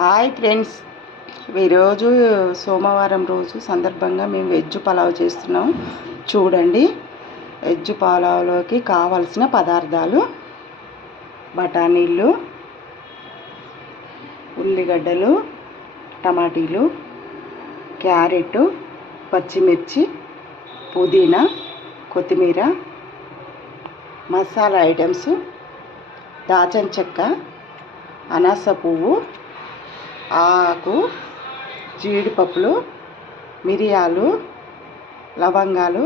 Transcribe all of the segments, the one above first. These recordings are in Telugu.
హాయ్ ఫ్రెండ్స్, ఈరోజు సోమవారం రోజు సందర్భంగా మేము వెజ్ పలావ్ చేస్తున్నాం. చూడండి, వెజ్ పలావ్లోకి కావలసిన పదార్థాలు: బఠానీలు, ఉల్లిగడ్డలు, టమాటీలు, క్యారెట్, పచ్చిమిర్చి, పుదీనా, కొత్తిమీర, మసాలా ఐటమ్స్, దాల్చిన చెక్క, అనాస పువ్వు, ఆకు, జీడిపప్పులు, మిరియాలు, లవంగాలు,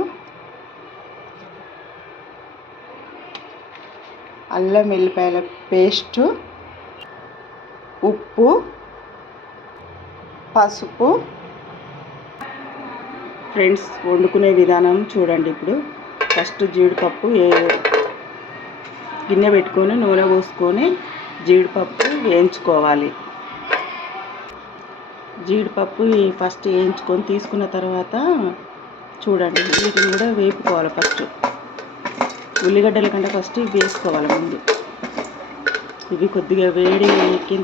అల్లం వెల్లిపాయల పేస్టు, ఉప్పు, పసుపు. ఫ్రెండ్స్, వండుకునే విధానం చూడండి. ఇప్పుడు ఫస్ట్ జీడిపప్పు గిన్నె పెట్టుకొని నూనె పోసుకొని జీడిపప్పు వేయించుకోవాలి. జీడిపప్పు ఫస్ట్ వేయించుకొని తీసుకున్న తర్వాత చూడండి, వీటిని కూడా వేపుకోవాలి. ఫస్ట్ ఉల్లిగడ్డల కంటే ఫస్ట్ ఇవి వేసుకోవాలి ముందు. ఇవి కొద్దిగా వేడి ఎక్కిన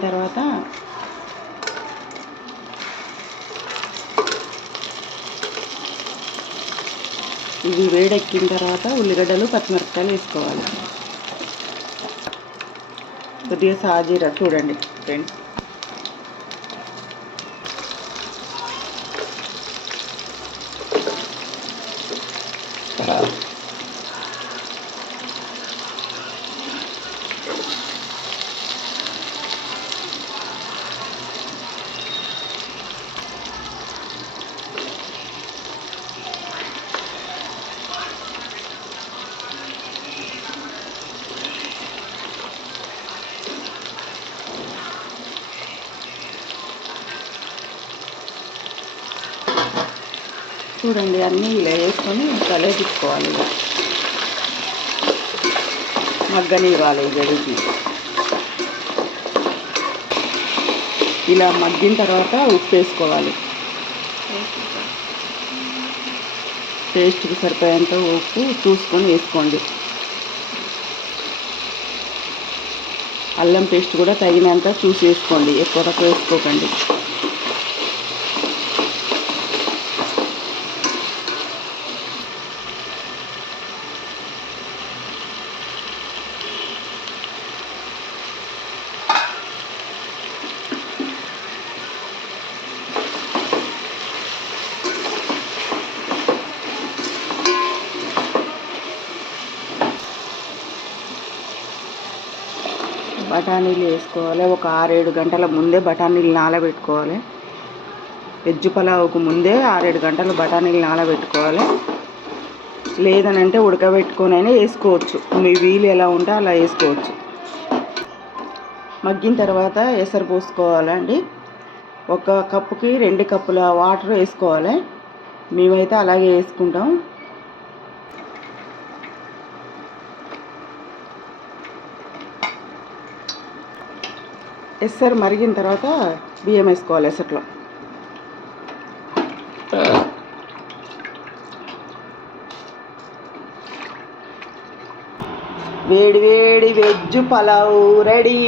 తర్వాత ఉల్లిగడ్డలు, పచ్చిమిరపకాయలు వేసుకోవాలి. కొద్దిగా సాజీరా చూడండి ఫ్రెండ్స్. చూడండి, అన్నీ ఇలా వేసుకొని కలిపేసుకోవాలి. మగ్గనివ్వాలి. గడికి ఇలా మగ్గిన తర్వాత ఉప్పు వేసుకోవాలి. టేస్ట్కి సరిపోయేంత ఉప్పు చూసుకొని వేసుకోండి. అల్లం పేస్ట్ కూడా తగినంత చూసి వేసుకోండి, ఎక్కువ తక్కువ వేసుకోకండి. బఠానీలు వేసుకోవాలి. ఒక 6-7 గంటల ముందే బఠానీలు నానబెట్టుకోవాలి. వెజ్ పలావుకు ముందే 6-7 గంటలు బఠానీలు నానబెట్టుకోవాలి. లేదనంటే ఉడకబెట్టుకొనైనా వేసుకోవచ్చు. మీ వీలు ఎలా ఉంటే అలా వేసుకోవచ్చు. మగ్గిన తర్వాత ఎసరు పోసుకోవాలండి. ఒక కప్పుకి 2 కప్పుల వాటర్ వేసుకోవాలి. మేమైతే అలాగే వేసుకుంటాం. ఎసరు మరిగిన తర్వాత బియ్యం వేసుకోవాలి. ఎసట్లో వేడి వేడి వెజ్ పలావ్ రెడీ.